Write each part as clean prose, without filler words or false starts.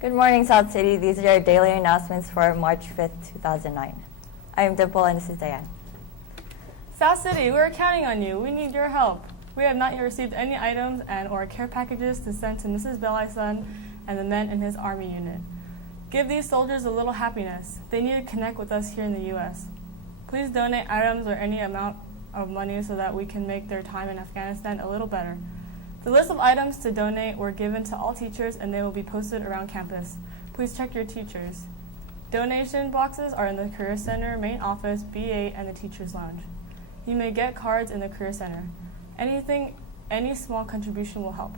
Good morning, South City. These are your daily announcements for March 5th, 2009. I am Dimple, and this is Diane. South City, we're counting on you. We need your help. We have not yet received any items or care packages to send to Mrs. Belli's son and the men in his Army unit. Give these soldiers a little happiness. They need to connect with us here in the U.S. Please donate items or any amount of money so that we can make their time in Afghanistan a little better. The list of items to donate were given to all teachers and they will be posted around campus. Please check your teachers. Donation boxes are in the Career Center, main office, B8, and the Teachers Lounge. You may get cards in the Career Center. Any small contribution will help.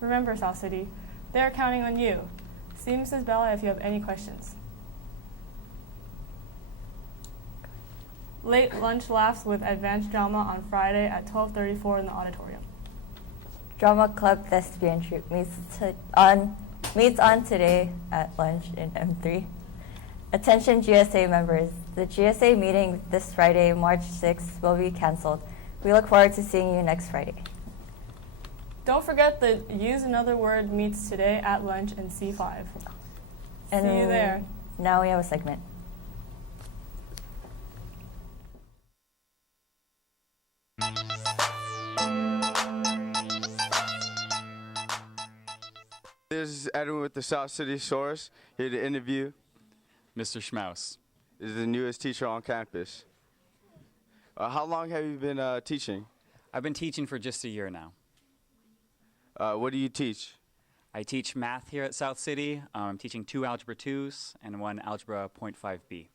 Remember, South City, they're counting on you. See Mrs. Bella if you have any questions. Late lunch laughs with advanced drama on Friday at 12:34 in the auditorium. Drama Club Thespian Troupe meets on today at lunch in M3. Attention GSA members, the GSA meeting this Friday, March 6th, will be canceled. We look forward to seeing you next Friday. Don't forget the Use Another Word meets today at lunch in C5. And see you there. Now we have a segment. This is Edwin with the South City Source, here to interview Mr. Schmaus. This is the newest teacher on campus. How long have you been teaching? I've been teaching for just a year now. What do you teach? I teach math here at South City. I'm teaching 2 Algebra 2s and 1 Algebra 0.5b.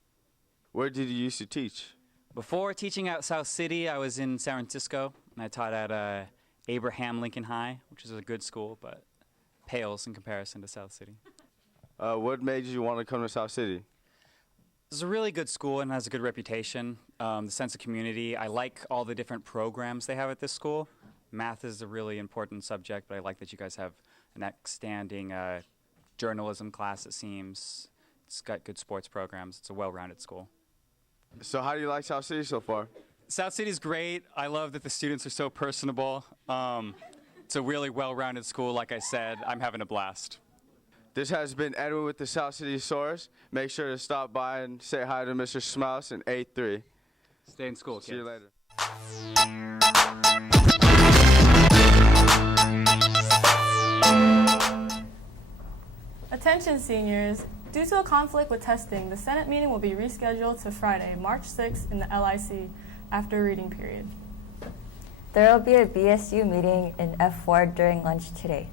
Where did you used to teach? Before teaching at South City, I was in San Francisco, and I taught at Abraham Lincoln High, which is a good school, but pales in comparison to South City. What made you want to come to South City? It's a really good school and has a good reputation. The sense of community. I like all the different programs they have at this school. Math is a really important subject, but I like that you guys have an outstanding journalism class, it seems. It's got good sports programs. It's a well-rounded school. So how do you like South City so far? South City's great. I love that the students are so personable. It's a really well-rounded school, like I said. I'm having a blast. This has been Edwin with the South City Source. Make sure to stop by and say hi to Mr. Schmaus in A3. Stay in school, kids. See you later. Attention seniors, due to a conflict with testing, the Senate meeting will be rescheduled to Friday, March 6th in the LIC after reading period. There will be a BSU meeting in F4 during lunch today.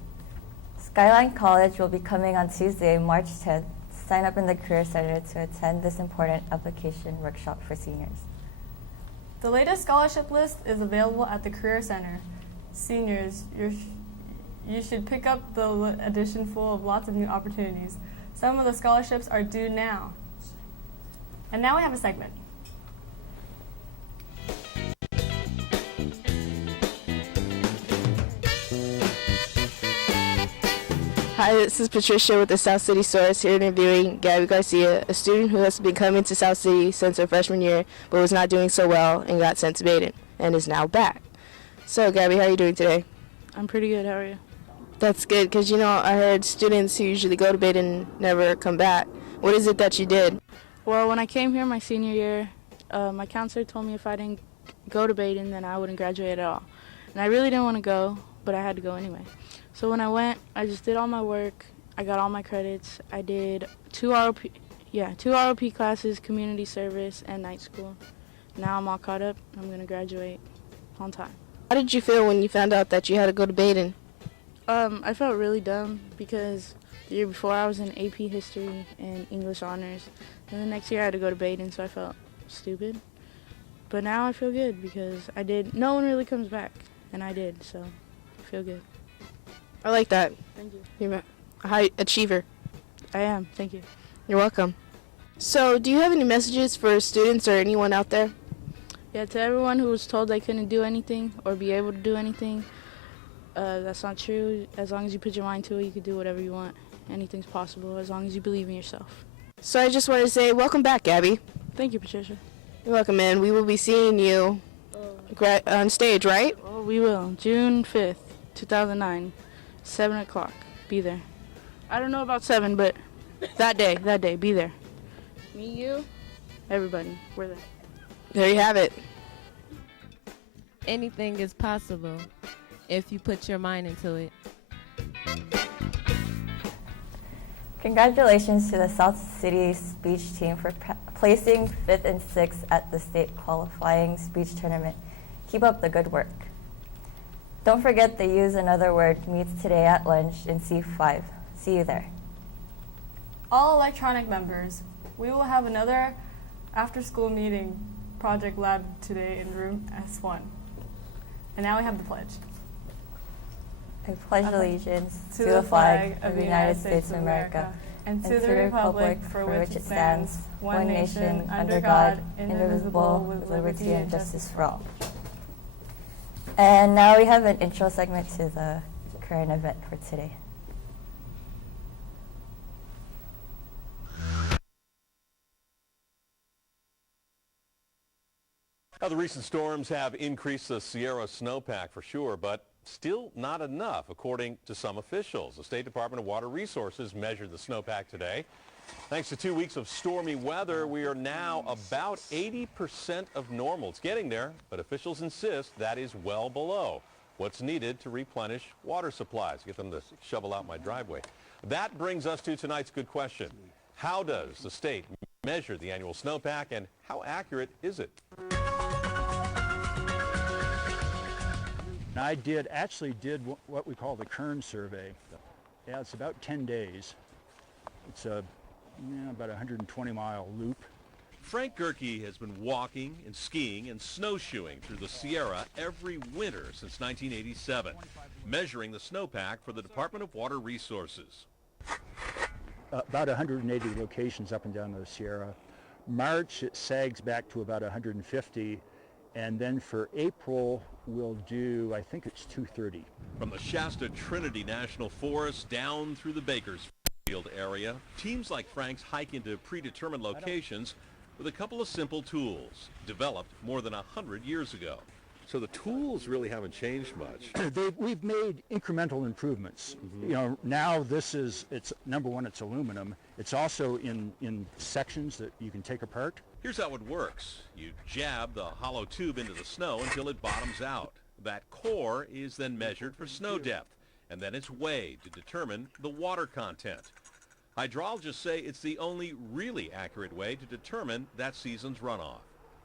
Skyline College will be coming on Tuesday, March 10th. Sign up in the Career Center to attend this important application workshop for seniors. The latest scholarship list is available at the Career Center. Seniors, you should pick up the edition full of lots of new opportunities. Some of the scholarships are due now. And now we have a segment. Hi, this is Patricia with the South City Source, here interviewing Gabby Garcia, a student who has been coming to South City since her freshman year, but was not doing so well and got sent to Baden, and is now back. So, Gabby, how are you doing today? I'm pretty good. How are you? That's good, because, I heard students who usually go to Baden never come back. What is it that you did? Well, when I came here my senior year, my counselor told me if I didn't go to Baden, then I wouldn't graduate at all. And I really didn't want to go, but I had to go anyway. So when I went, I just did all my work. I got all my credits. I did 2 ROP classes, community service, and night school. Now I'm all caught up. I'm going to graduate on time. How did you feel when you found out that you had to go to Baden? I felt really dumb because the year before I was in AP History and English Honors. And the next year I had to go to Baden, so I felt stupid. But now I feel good because I did. No one really comes back, and I did, so I feel good. I like that. Thank you. You're a high achiever. I am. Thank you. You're welcome. So, do you have any messages for students or anyone out there? Yeah, to everyone who was told they couldn't do anything or be able to do anything, that's not true. As long as you put your mind to it, you can do whatever you want. Anything's possible as long as you believe in yourself. So I just want to say welcome back, Gabby. Thank you, Patricia. You're welcome, man. We will be seeing you on stage, right? Oh, we will. June 5th, 2009, 7 o'clock. Be there. I don't know about 7, but that day, be there. Me, you, everybody, we're there. There you have it. Anything is possible if you put your mind into it. Congratulations to the South City speech team for placing 5th and 6th at the state qualifying speech tournament. Keep up the good work. Don't forget the Use Another Word meets today at lunch in C5. See you there. All electronic members, we will have another after-school meeting project lab today in room S1. And now we have the pledge. I pledge allegiance to the flag of the United States of America and to the republic for which it stands, one nation, under God, indivisible, with liberty and justice for all. And now we have an intro segment to the current event for today. Now, the recent storms have increased the Sierra snowpack for sure, but still not enough, according to some officials. The State Department of Water Resources measured the snowpack today. Thanks to 2 weeks of stormy weather, we are now about 80% of normal. It's getting there, but officials insist that is well below what's needed to replenish water supplies. Get them to shovel out my driveway. That brings us to tonight's good question. How does the state measure the annual snowpack, and how accurate is it? I actually did what we call the Kern survey. Yeah, it's about 10 days. It's about a 120-mile loop. Frank Gerke has been walking and skiing and snowshoeing through the Sierra every winter since 1987, measuring the snowpack for the Department of Water Resources. About 180 locations up and down the Sierra. March, it sags back to about 150. And then for April, we'll do, I think it's 230. From the Shasta Trinity National Forest down through the Bakersfield area, teams like Frank's hike into predetermined locations with a couple of simple tools developed more than 100 years ago. So the tools really haven't changed much. We've made incremental improvements. You know, now it's number one, it's aluminum. It's also in sections that you can take apart. Here's how it works. You jab the hollow tube into the snow until it bottoms out. That core is then measured for snow depth, and then it's weighed to determine the water content. Hydrologists say it's the only really accurate way to determine that season's runoff.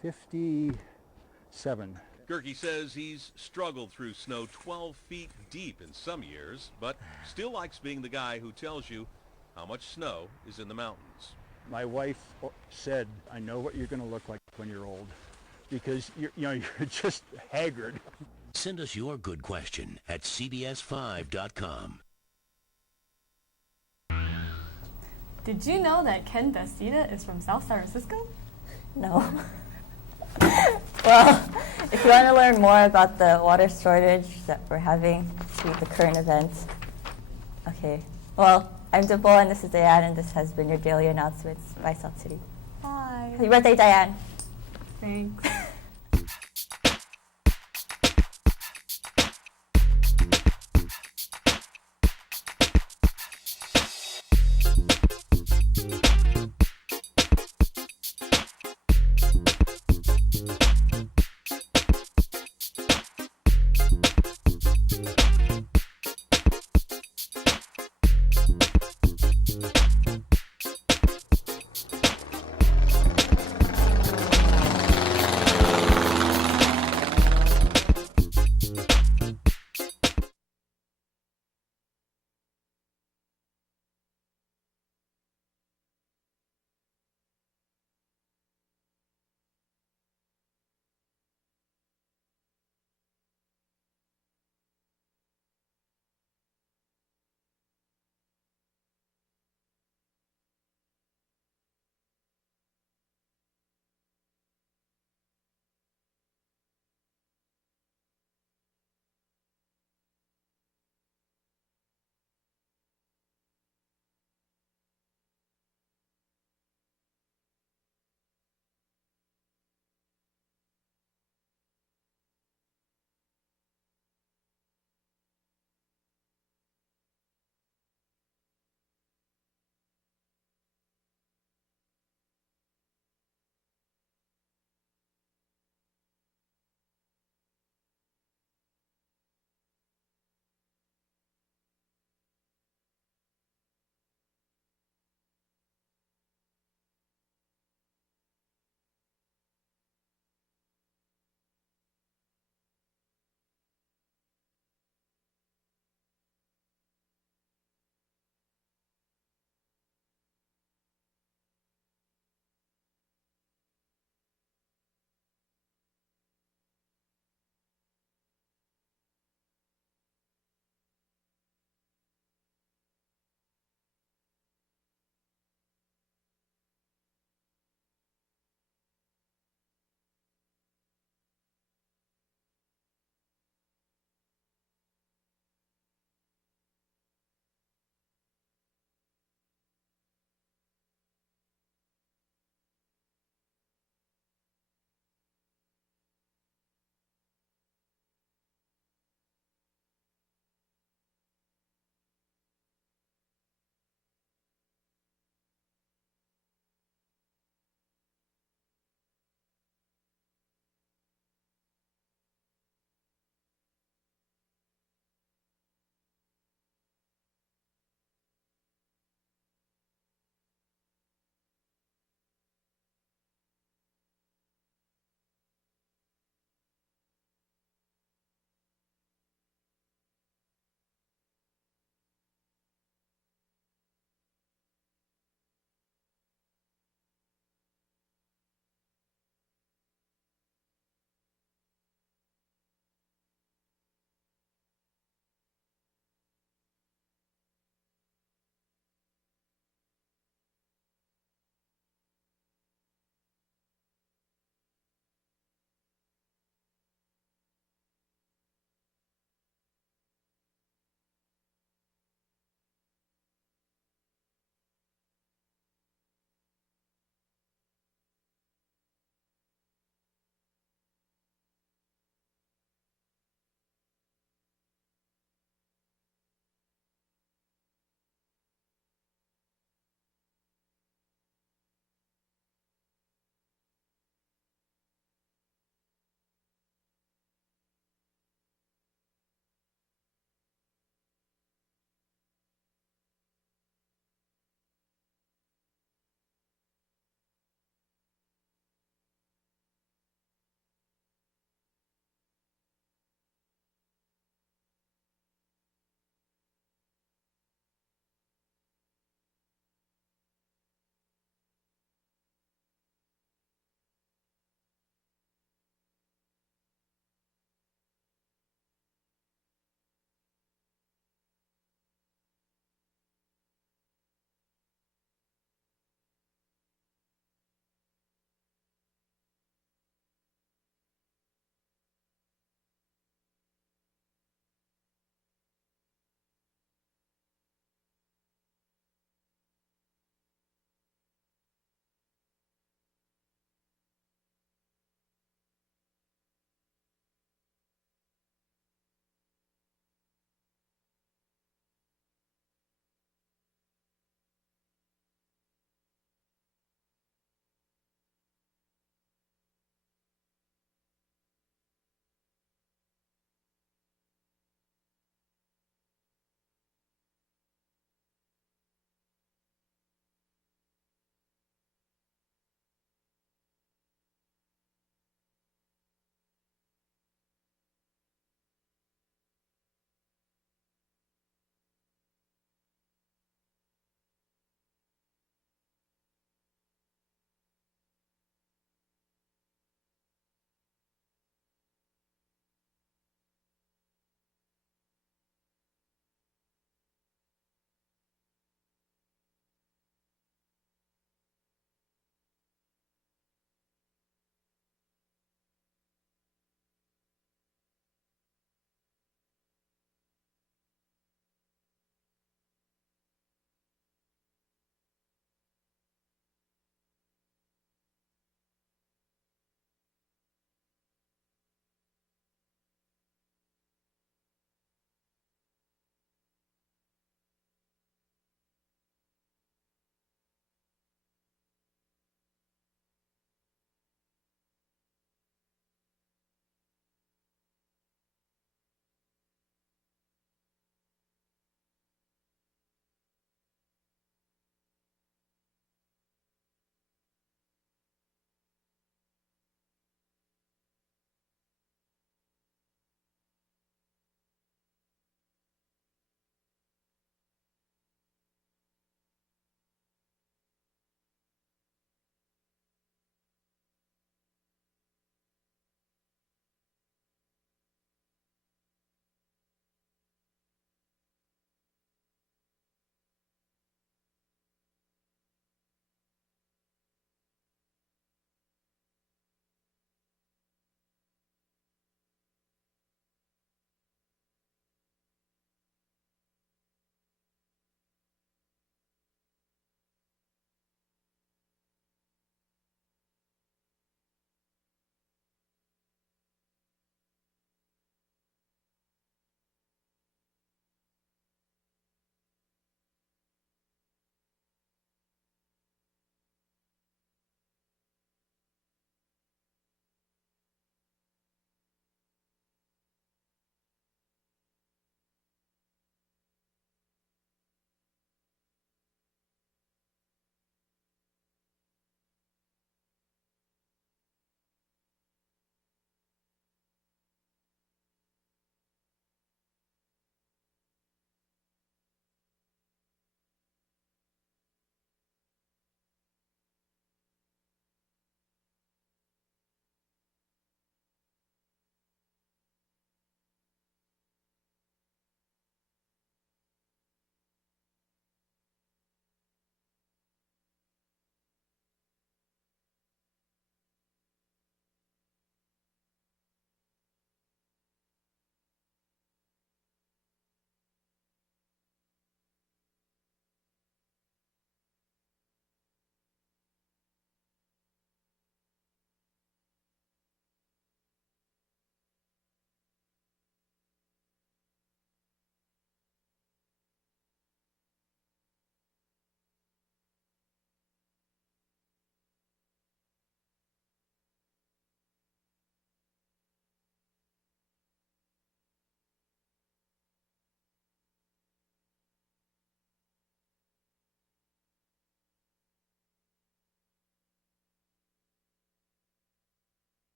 57. Gerke says he's struggled through snow 12 feet deep in some years, but still likes being the guy who tells you how much snow is in the mountains. My wife said, I know what you're going to look like when you're old, because you're just haggard. Send us your good question at cbs5.com. Did you know that Ken Bastida is from South San Francisco? No. Well, if you want to learn more about the water shortage that we're having, see the current events. Okay. Well, I'm Dimple, and this is Diane, and this has been your daily announcements by South City. Bye. Happy birthday, Diane. Thanks.